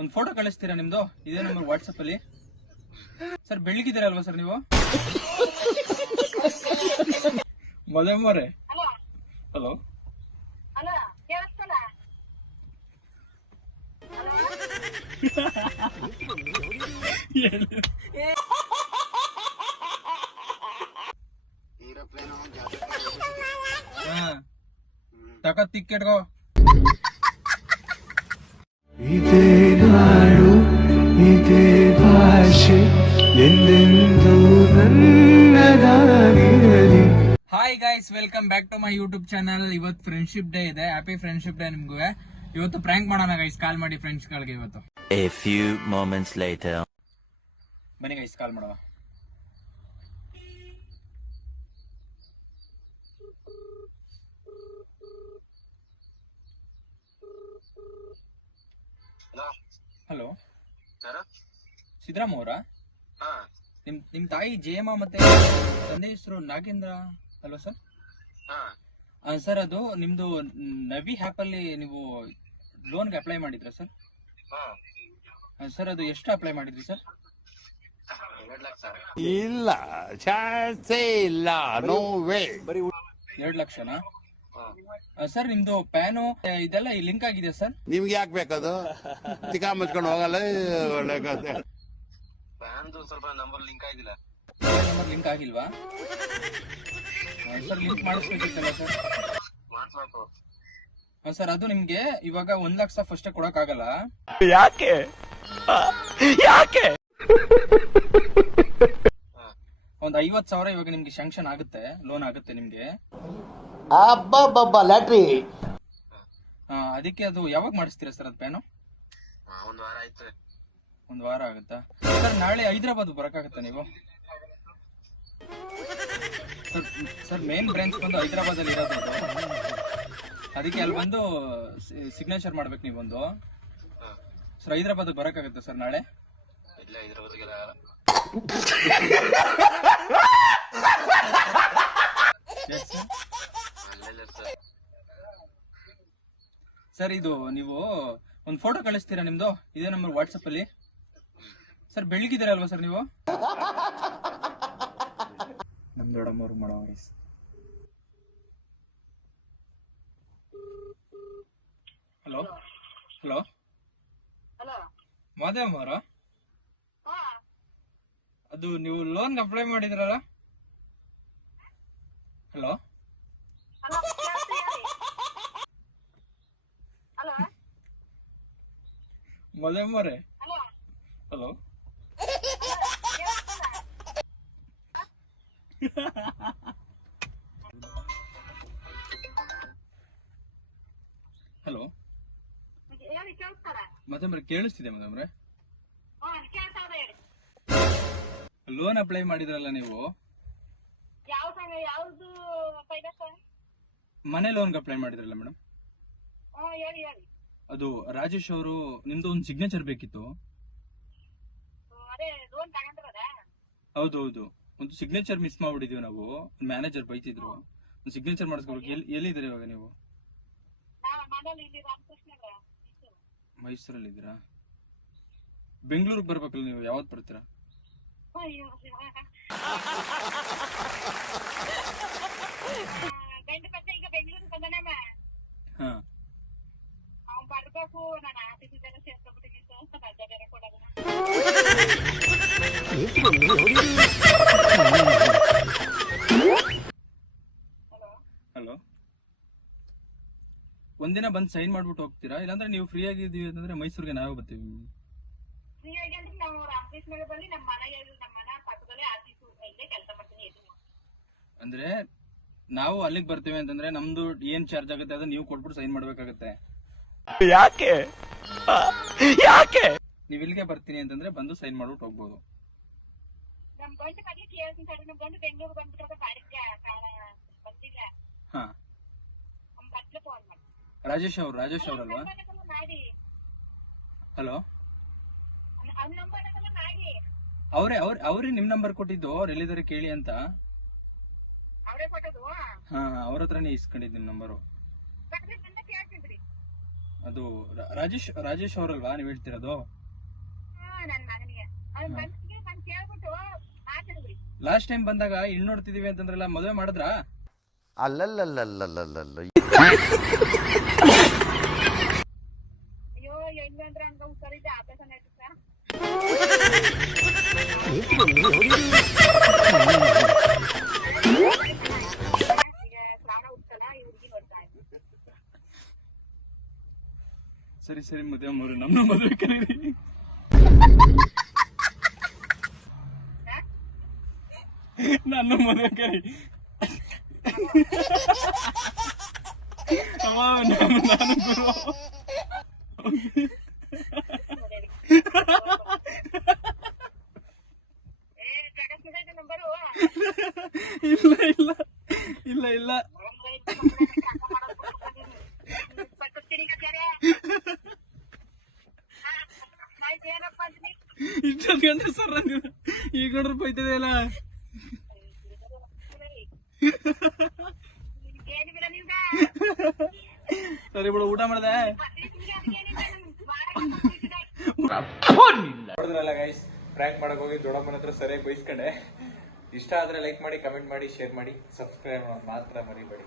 ಒಂದು ಫೋಟೋ ಕಳಿಸ್ತೀರಾ ನಿಮ್ದು? ಇದೇ ನಂಬರ್ ವಾಟ್ಸಪ್ ಅಲ್ಲಿ. ಸರ್ ಬೆಳಿಗಿದ್ದೀರಲ್ವಾ ಸರ್ ನೀವು? ಮದಮ್ಮರೇ ಹಲೋ. ತಕ ತಿಕ್ಕೆಟ್ಗೋ ಇದೇ ನಾಡು ಇದೇ ಭಾಷೆ ಎಂದೆಂದೂ ನನ್ನದಾಗಿರಲಿ. Hi guys welcome back to my YouTube channel ಇವತ್ತು ಫ್ರೆಂಡ್ಶಿಪ್ ಡೇ ಇದೆ. ಹ್ಯಾಪಿ ಫ್ರೆಂಡ್ಶಿಪ್ ಡೇ ನಿಮ್ಗೂ. ಇವತ್ತು ಪ್ರ್ಯಾಂಕ್ ಮಾಡೋಣ ಗೈಸ್ ಕಾಲ್ ಮಾಡಿ ಫ್ರೆಂಡ್ಸ್ ಗಳಿಗೆ ಇವತ್ತು. A few moments later. ಬನ್ನಿ ಗೈಸ್ ಕಾಲ್ ಮಾಡುವ ಹಲೋ. ಸರ್? ಸಿದ್ದರಾಮ ಅವರಾ? ಹಾ. ನಿಮ್ ನಿಮ್ ತಾಯಿ ಜಯಮ್ಮ ಮತ್ತೆ ತಂದೆ ಹೆಸರು ನಾಗೇಂದ್ರ ಹಲೋ ಸರ್? ಹಾ. ಸರ್ ಅದು ನಿಮ್ದು ನವಿ ಆ್ಯಪ್ ಅಲ್ಲಿ ನೀವು ಲೋನ್ಗೆ ಅಪ್ಲೈ ಮಾಡಿದ್ರಾ ಸರ್? ಹಾ. ಸರ್ ಅದು ಎಷ್ಟು ಅಪ್ಲೈ ಮಾಡಿದ್ರಿ ಸರ್? ಎರಡ್ ಲಕ್ಷ ಇಲ್ಲ ಚಾನ್ಸೇ ಇಲ್ಲ ನೋ ವೇ ಎರಡು ಲಕ್ಷನಾ? ಸರ್ ನಿಮ್ದು ಪ್ಯಾನು ಇದೆಲ್ಲ ಲಿಂಕ್ ಆಗಿದೆ ಸರ್? ನಿಮ್ಗೆ ಯಾಕೆ ಬೇಕದು? ತಿಕಾ ಮುಚ್ಕೊಂಡು ಹೋಗಲ್ಲ ಒಳ್ಳೆ ಕಥೆ. ಫ್ಯಾನ್ದು ಸ್ವಲ್ಪ ನಂಬರ್ ಲಿಂಕ್ ಆಗಿಲ್ಲ. ನಂಬರ್ ಲಿಂಕ್ ಆಗಿಲ್ವಾ? ಸರ್ ಲಿಂಕ್ ಮಾಡಿಸ್ಬೇಕಿತ್ತಲ್ಲ ಸರ್? ಸರ್ ಅದು ನಿಮ್ಗೆ ಇವಾಗ ಒಂದ್ ಲಕ್ಷ ಫಸ್ಟ್ ಕೊಡಕ್ ಆಗಲ್ಲ ಹಾ ಒಂದ್ ಐವತ್ ಸಾವಿರ ಇವಾಗ ನಿಮ್ಗೆ ಶಾಂಕ್ಷನ್ ಆಗುತ್ತೆ ಲೋನ್ ಆಗುತ್ತೆ ನಿಮ್ಗೆ. ಅಬ್ಬಬ್ಬಬ್ಬ ಲ್ಯಾಟ್ರಿ. ಆ, ಅದಕ್ಕೆ ಅದು ಯಾವಾಗ ಮಾಡಿಸ್ತೀರಾ ಸರ್ ಅದು ಪ್ಯಾನು ಒಂದು ವಾರ ಆಯ್ತು. ಒಂದ್ ವಾರ ಆಗುತ್ತಾ? ಸರ್ ನಾಳೆ ಹೈದರಾಬಾದ್ ಬರಕ್ಕಾಗತ್ತಾ ನೀವು? ಸರ್ ಸರ್ ಮೇನ್ ಬ್ರಾಂಚ್ ಬಂದು ಹೈದರಾಬಾದ್ ಅಲ್ಲಿ ಇರೋದು ಅದು. ಅದಕ್ಕೆ ಅಲ್ಲಿ ಬಂದು ಸಿಗ್ನೇಚರ್ ಮಾಡ್ಬೇಕು ನೀವು ಒಂದು ಹಾ ಸರ್ ಹೈದ್ರಾಬಾದ್ ಬರಕ್ಕಾಗತ್ತಾ ಸರ್ ನಾಳೆ? ಇಲ್ಲ ಇದ್ರ ಸರ್? ಇದು ನೀವು ಒಂದು ಫೋಟೋ ಕಳಿಸ್ತೀರಾ ನಿಮ್ದು? ಇದೇ ನಂಬರ್ ವಾಟ್ಸಪ್ ಅಲ್ಲಿ. ಸರ್ ಬೆಳಿಗಿದ್ದೀರಲ್ವಾ ಸರ್ ನೀವು? ನಮ್ ದೊಡ್ಡಮ್ಮವ್ರು ಮಾಡೋ. ಹಲೋ ಹಲೋ ಮಾದೇವ್ ಮಾದೇವಮ್ಮ ಅವರ? ಹಾ. ಅದು ನೀವು ಲೋನ್ ಅಪ್ಲೈ ಮಾಡಿದ್ರಲ್ಲ? ಹಲೋ ಹೇಳಿ ಹಲೋ ಹಲೋ ಮಾದೇವ್ರೆ ಕೇಳಿಸ್ತಿದೆ ಇದೆ ಲೋನ್ ಅಪ್ಲೈ ಮಾಡಿದ್ರಲ್ಲ ನೀವು? ಯಾವ್ದು ಫೈನಾನ್ಸ್ ಮನೆ ಲೋನ್ಗೆ ಅಪ್ಲೈ ಮಾಡಿದ್ರಲ್ಲ ಮೇಡಮ್ ಹೇಳಿ ಹೇಳಿ. ಅದು ರಾಜೇಶ್ ಅವರು ನಿಮ್ದು ಒಂದು ಸಿಗ್ನೇಚರ್ ಬೇಕಿತ್ತು. ಹ್ಮ್, ಅದೇ ಲೋನ್ ತಗೊಂಡ್ರದ? ಹೌದು ಹೌದು ಒಂದು ಸಿಗ್ನೇಚರ್ ಮಿಸ್ ಮಾಡ್ಬಿಟ್ಟಿದೀವಿ ನಾವು. ಮ್ಯಾನೇಜರ್ ಬೈತಿದ್ರು. ಒಂದು ಸಿಗ್ನೇಚರ್ ಮಾಡಿಸ್ಕೊಬೇಕು. ಎಲ್ಲಿ ಎಲ್ಲಿದ್ದೀರಾ ಇವಾಗ ನೀವು? ನಾ ಮನೇಲಿ ಇಲ್ಲಿ ರಾಮಕೃಷ್ಣಗ ಮೈಸೂರಲ್ಲಿ ಇದ್ದೀರಾ ಬೆಂಗಳೂರಿಗೆ ಬರ್ಬೇಕಲ್ಲ ನೀವು ಯಾವತ್ತು ಬರ್ತೀರಾ? ಈಗ ಬೆಂಗಳೂರಿಗೆ ಬಂದನಮ್ಮ ಹಾ. ಅವ್ನ್ ಬರ್ಬೇಕು ನಾನು ಆಫೀಸಿಂದೆಲ್ಲ ಸೇರ್ಕೊಂಡ್ಬಿಟ್ಟಿನಿ ಬೇರೆ ಹಲೋ ಹಲೋ ಒಂದಿನ ಬಂದು ಸೈನ್ ಮಾಡ್ಬಿಟ್ಟು ಹೋಗ್ತೀರಾ? ಇಲ್ಲಾಂದ್ರೆ ನೀವು ಫ್ರೀ ಆಗಿದ್ದೀವಿ ಅಂತಂದ್ರೆ ಮೈಸೂರಿಗೆ ನಾವೇ ಬರ್ತೀವಿ. ಫ್ರೀ ಆಗಿ ನಮ್ಮ ಮನೆಗೆ ನಮ್ಮ ಮನೆ ಪಕ್ಕದಲ್ಲಿ ಆಫೀಸ್ ಇಲ್ಲೇ ಕೆಲಸ ಮಾಡ್ತೀನಿ ಅಂದ್ರೆ ನಾವು ಅಲ್ಲಿಗೆ ಬರ್ತೀವಿ ಅಂತಂದ್ರೆ ನಮ್ದು ಏನ್ ಚಾರ್ಜ್ ಆಗುತ್ತೆ ಅದನ್ನ ನೀವು ಕೊಟ್ಬಿಟ್ಟು ಸೈನ್ ಮಾಡ್ಬೇಕಾಗತ್ತೆ. ಯಾಕೆ? ಯಾಕೆ? ನೀವು ಇಲ್ಲಿಗೆ ಬರ್ತೀನಿ ಅಂತಂದ್ರೆ ಬಂದು ಸೈನ್ ಮಾಡ್ಬಿಟ್ಟು ಹೋಗ್ಬೋದು. ನಮ್ ಗಂಡು ಬಗ್ಗೆ ಕೇಳ್ತೀನಿ ಸರ್ ನಮ್ ಗಂಡು ಬೆಂಗಳೂರು ಬಂದ್ಬಿಟ್ರೆ ಬಾಡಿಗೆ ಕಾರಣ ಬಂದಿಲ್ಲ. ಹಾ. ನಮ್ಮ ಬಟ್ಲು ಫೋನ್ ಮಾಡಿ. ರಾಜೇಶ್ ಅವ್ರು ರಾಜೇಶ್ ಅವ್ರಲ್ವಾ? ಮಾಡಿ. ಹಲೋ ಅವ್ನ ನಂಬರ್ ಅವರೇ ಅವ್ರ ಅವರೇ ನಿಮ್ ನಂಬರ್ ಕೊಟ್ಟಿದ್ದು ಅವ್ರು ಎಲ್ಲಿದ್ದಾರೆ ಕೇಳಿ ಅಂತ. ಅವರೇ ಕೊಟ್ಟದು ಹಾ ಅವ್ರ ಹತ್ರನೇ ಇಸ್ಕೊಂಡಿದ್ದು ನಿಮ್ ನಂಬರು ಬರ್ಬೇಕು ಅಂತ ಕೇಳ್ತಿದ್ರಿ. ಅದು ರ- ರಾಜೇಶ್ ರಾಜೇಶ್ ಅವರಲ್ವಾ ನೀವ್ ಹೇಳ್ತಿರೋದು? ಹಾ ನನ್ ಮಗನಿಗೆ. ಅವ್ನ್ ಬಂದ್ಗೆ ಬಂದ್ ಕೇಳ್ಬಿಟ್ಟು ಮಾತಾಡ್ಬಿಡಿ. ಲಾಸ್ಟ್ ಟೈಮ್ ಬಂದಾಗ ಇನ್ ನೋಡ್ತಿದೀವಿ ಅಂತಂದ್ರಲ್ಲ ಮದುವೆ ಮಾಡಿದ್ರಾ? ಅಲ್ಲಲ್ಲಲ್ಲಲ್ಲಲ್ಲಲ್ಲ ಸರಿ ಸರಿ ಮದುವೆ ಮೂರು ನಮ್ಮ ಮದುವೆ ಕರೀರಿ ನನ್ನ ಮದುವೆ ಕರಿ ಅಮ್ಮ ನಾನು ನಾನು ಗುರು ಇಲ್ಲ ಇಲ್ಲ. ಇಲ್ಲ ಇಲ್ಲ. ಇಷ್ಟೊಂದು ಗಂಟೆ ಸರ್ ನೋಡ್ರಿ ಬೈತದೆ ಅಲ್ಲ. ಸರಿ ಬಿಡು ಊಟ ಮಾಡ್ದೆ. ನೋಡಿದ್ರಲ್ಲ ಗೈಸ್ ಪ್ರ್ಯಾಂಕ್ ಮಾಡಕ್ ಹೋಗಿ ದೊಡ್ಡಮ್ಮನ ಹತ್ರ ಸರಿಯಾಗಿ ಬೈಸ್ಕೊಂಡೆ. ಇಷ್ಟ ಆದ್ರೆ ಲೈಕ್ ಮಾಡಿ ಕಮೆಂಟ್ ಮಾಡಿ ಶೇರ್ ಮಾಡಿ ಸಬ್ಸ್ಕ್ರೈಬ್ ಮಾತ್ರ ಮರಿಬೇಡಿ.